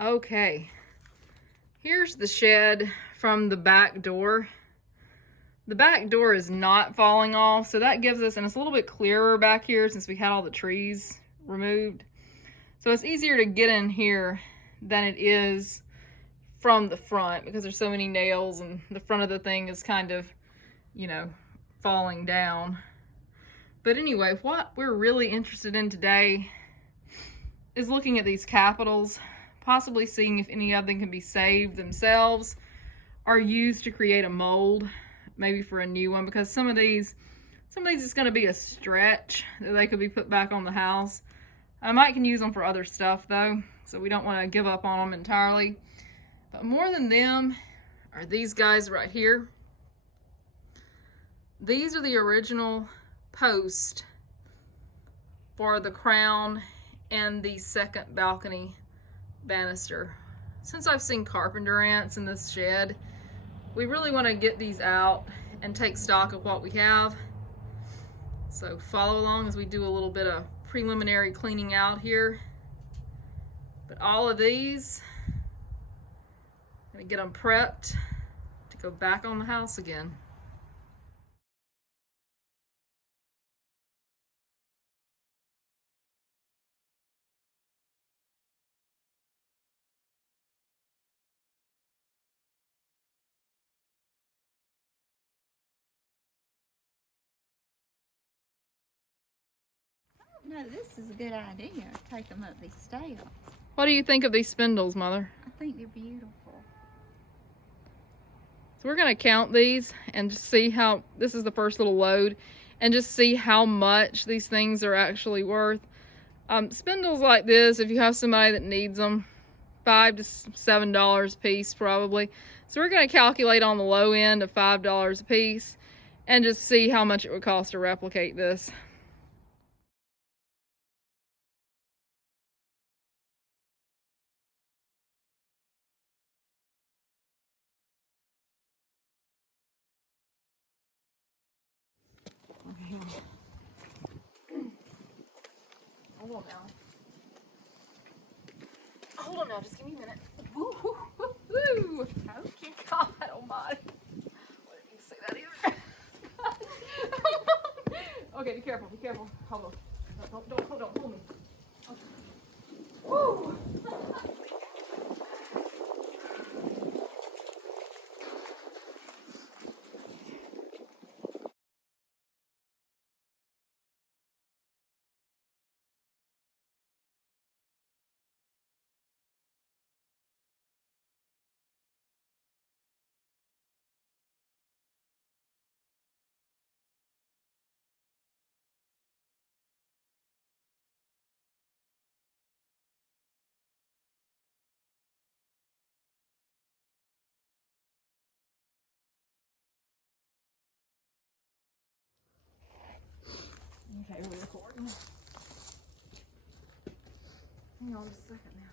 Okay, here's the shed from the back door. The back door is not falling off, so that gives us, and it's a little bit clearer back here since we had all the trees removed. So it's easier to get in here than it is from the front because there's so many nails and the front of the thing is kind of, you know, falling down. But anyway, what we're really interested in today is looking at these capitals, possibly seeing if any of them can be saved themselves or used to create a mold, maybe for a new one, because some of these it's going to be a stretch that they could be put back on the house. I might can use them for other stuff though, so we don't want to give up on them entirely. But more than them are these guys right here. These are the original posts for the crown and the second balcony banister. Since I've seen carpenter ants in this shed, we really want to get these out and take stock of what we have. So follow along as we do a little bit of preliminary cleaning out here. But all of these, I'm gonna get them prepped to go back on the house again. No, this is a good idea. Take them up these stairs. What do you think of these spindles, Mother? I think they're beautiful. So we're gonna count these and just see how, this is the first little load, and just see how much these things are actually worth. Spindles like this, if you have somebody that needs them, $5 to $7 a piece probably. So we're gonna calculate on the low end of $5 a piece and just see how much it would cost to replicate this. Hold on now. Hold on now, just give me a minute. Woo! Okay. God almighty. I didn't say that either. Okay, be careful, be careful. Hold on. Don't hold me. Okay. Woo! Okay, we're recording. Hang on just a second now.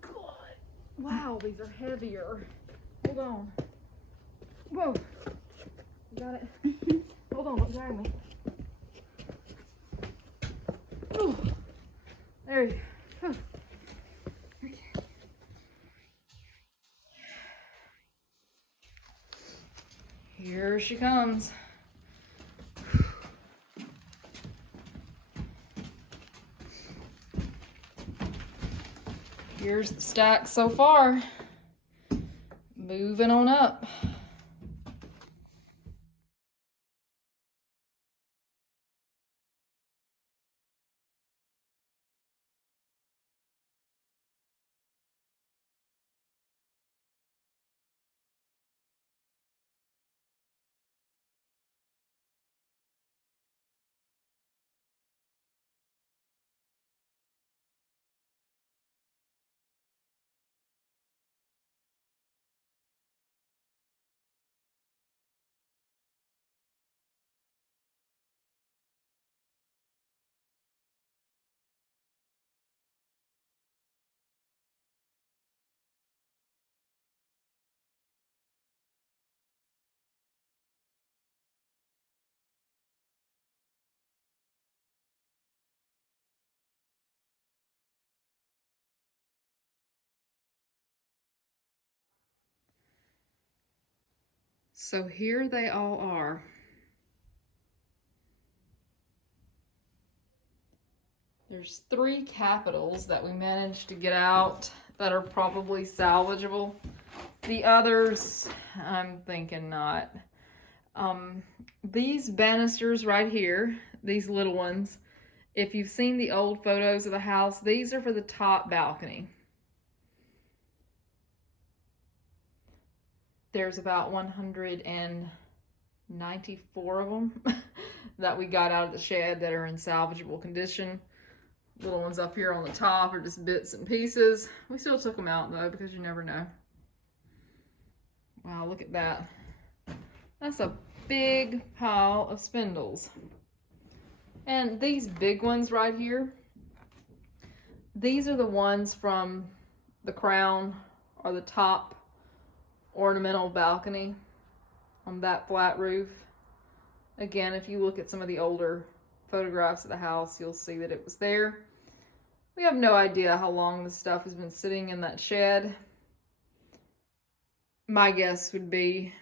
God. Wow, these are heavier. Hold on. Whoa. You got it? Hold on, don't drag me. Ooh. There you go. Here she comes. Here's the stack so far. Moving on up. So here they all are. There's 3 capitals that we managed to get out that are probably salvageable. The others, I'm thinking not. These banisters right here, these little ones, if you've seen the old photos of the house, these are for the top balcony. There's about 194 of them that we got out of the shed that are in salvageable condition. Little ones up here on the top are just bits and pieces. We still took them out though, because you never know. Wow, look at that. That's a big pile of spindles. And these big ones right here, these are the ones from the crown or the top ornamental balcony on that flat roof. Again, if you look at some of the older photographs of the house, you'll see that it was there. We have no idea how long this stuff has been sitting in that shed. My guess would be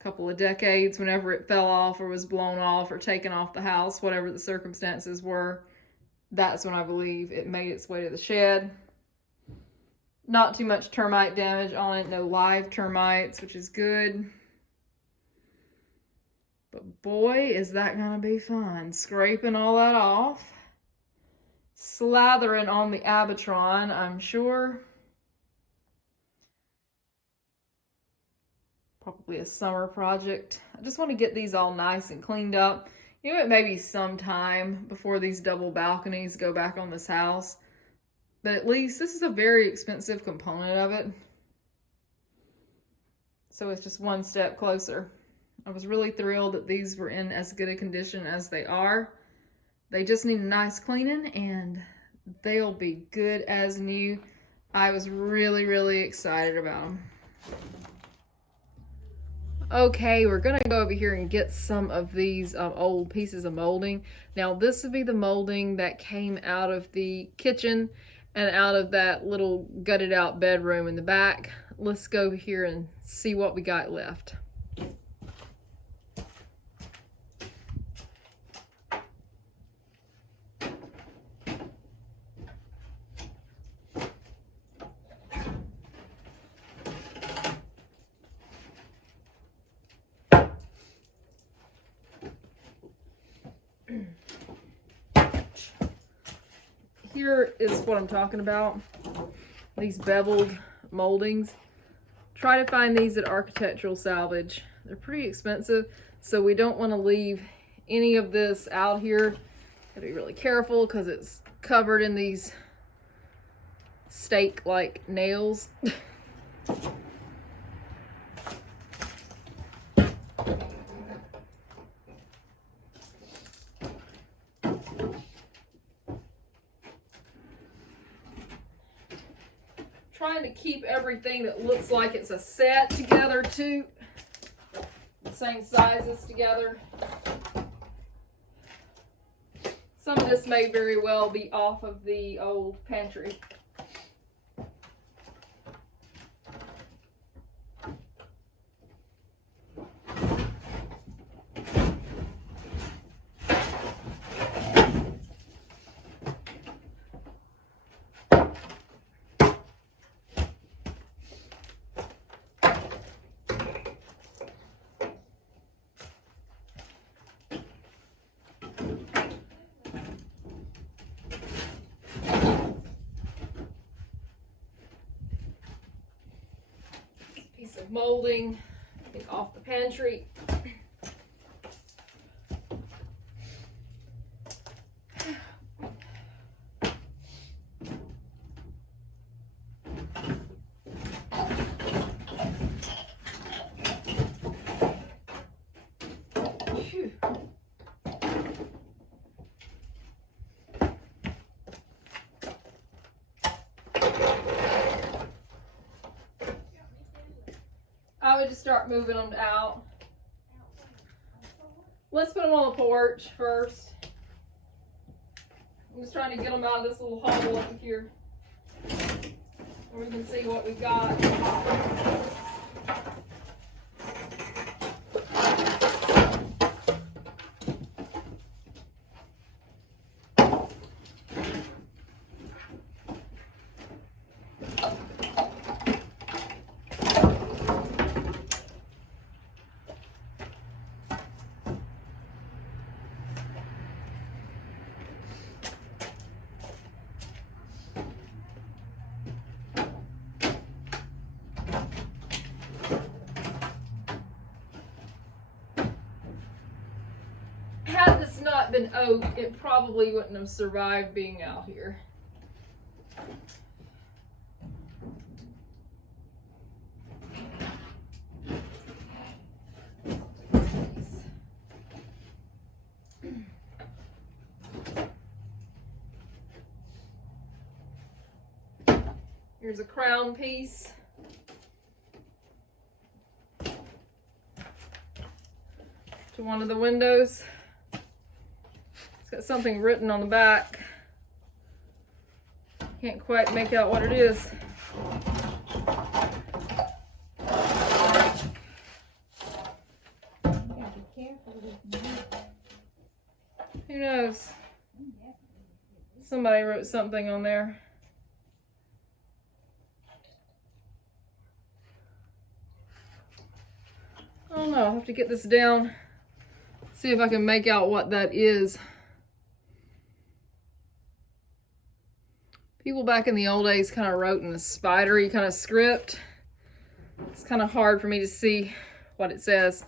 a couple of decades. Whenever it fell off or was blown off or taken off the house, whatever the circumstances were, that's when I believe it made its way to the shed. Not too much termite damage on it, no live termites, which is good. But boy, is that gonna be fun. Scraping all that off. Slathering on the Abatron, I'm sure. Probably a summer project. I just want to get these all nice and cleaned up. You know, it may be some time before these double balconies go back on this house. But at least this is a very expensive component of it. So it's just one step closer. I was really thrilled that these were in as good a condition as they are. They just need a nice cleaning and they'll be good as new. I was really, really excited about them. Okay, we're gonna go over here and get some of these old pieces of molding. Now this would be the molding that came out of the kitchen and out of that little gutted out bedroom in the back. Let's go over here and see what we got left. Here is what I'm talking about. These beveled moldings. Try to find these at Architectural Salvage. They're pretty expensive, so we don't want to leave any of this out here. Gotta be really careful because it's covered in these stake-like nails. Trying to keep everything that looks like it's a set together too. The same sizes together. Some of this may very well be off of the old pantry. Piece of molding, I think off the pantry. Phew. I would just start moving them out. Let's put them on the porch first. I'm just trying to get them out of this little hole over here where we can see what we got. not been oak, it probably wouldn't have survived being out here. Here's a crown piece. To one of the windows. It's got something written on the back. Can't quite make out what it is. Who knows? Somebody wrote something on there. I don't know, I'll have to get this down, see if I can make out what that is. People back in the old days kind of wrote in a spidery kind of script. It's kind of hard for me to see what it says.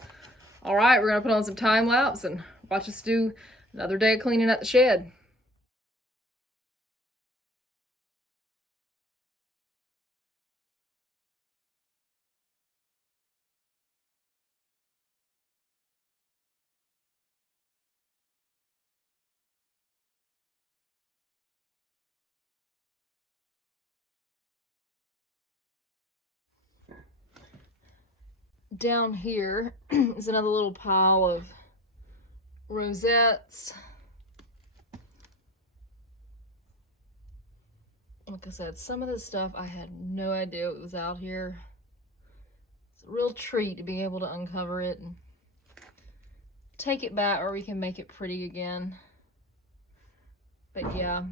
All right, we're gonna put on some time lapse and watch us do another day of cleaning at the shed. Down here is another little pile of rosettes. Like I said, some of this stuff I had no idea it was out here. It's a real treat to be able to uncover it and take it back, or we can make it pretty again. But yeah,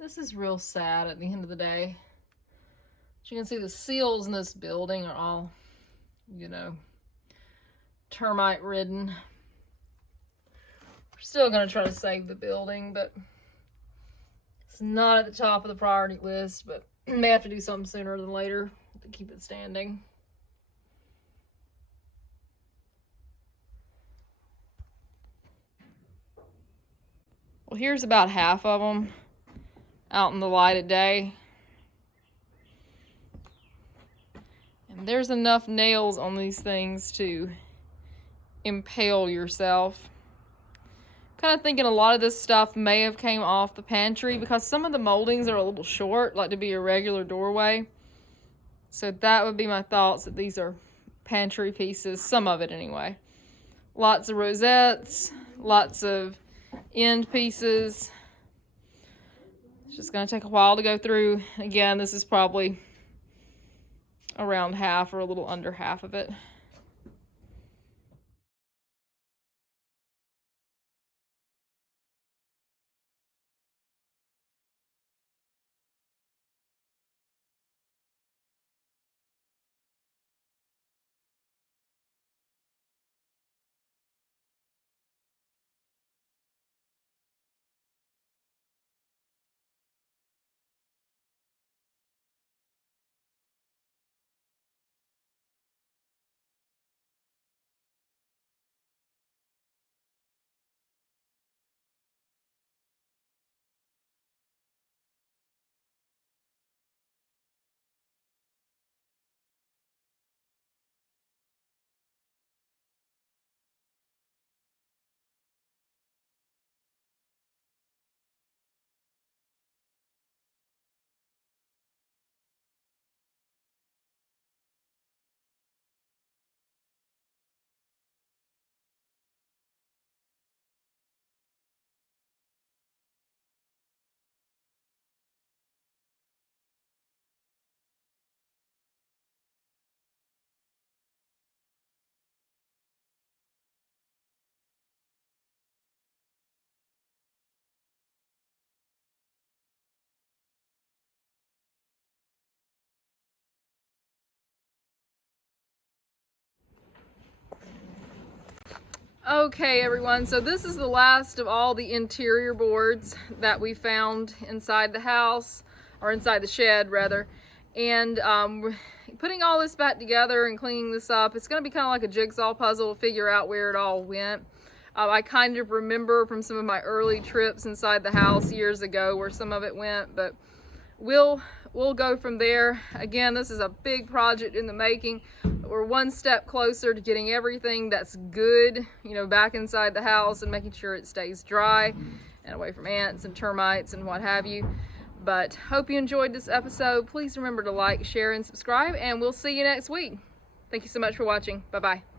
this is real sad at the end of the day. As you can see, the seals in this building are all, you know, termite ridden. We're still going to try to save the building, but it's not at the top of the priority list, but may have to do something sooner than later to keep it standing. Well, here's about half of them out in the light of day. And there's enough nails on these things to impale yourself. Kind of thinking a lot of this stuff may have came off the pantry because some of the moldings are a little short, like to be a regular doorway. So that would be my thoughts, that these are pantry pieces, some of it anyway. Lots of rosettes, lots of end pieces. It's just going to take a while to go through. Again, this is probably around half or a little under half of it. Okay, everyone, so this is the last of all the interior boards that we found inside the house, or inside the shed rather. And putting all this back together and cleaning this up, it's going to be kind of like a jigsaw puzzle to figure out where it all went. I kind of remember from some of my early trips inside the house years ago where some of it went, but we'll go from there. Again, this is a big project in the making. We're one step closer to getting everything that's good, you know, back inside the house and making sure it stays dry and away from ants and termites and what have you. But hope you enjoyed this episode. Please remember to like, share, and subscribe, and we'll see you next week. Thank you so much for watching. Bye-bye.